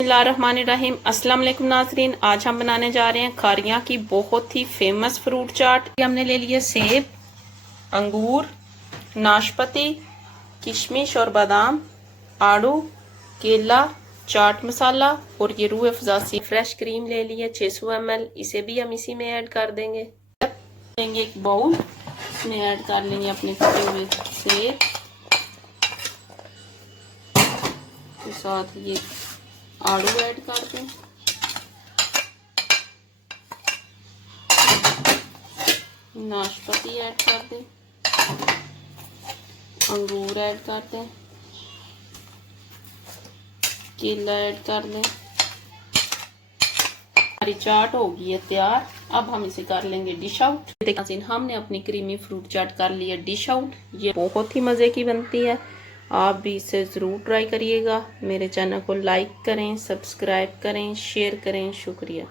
बिस्मिल्लाहिर्रहमानिर्रहीम। अस्सलाम वालेकुम नाज़रीन, आज हम बनाने जा रहे हैं खारियाँ की बहुत ही फेमस फ्रूट चाट। हमने ले लिए सेब, अंगूर, नाशपाती, किशमिश और बादाम, आड़ू, केला, चाट मसाला और ये रूह अफ़ज़ा सी फ्रेश क्रीम ले ली है 600 ml। इसे भी हम इसी में ऐड कर देंगे। लेंगे एक बाउल, इसमें ऐड कर लेंगे अपने कटे हुए सेब के साथ ये आड़ू ऐड कर दें, नाशपाती ऐड कर दें, अंगूर ऐड कर दें, केला ऐड कर दें। हमारी चाट होगी है तैयार। अब हम इसे कर लेंगे डिश आउट। देखिए हमने अपनी क्रीमी फ्रूट चाट कर ली है डिश आउट। ये बहुत ही मज़े की बनती है, आप भी इसे ज़रूर ट्राई करिएगा। मेरे चैनल को लाइक करें, सब्सक्राइब करें, शेयर करें। शुक्रिया।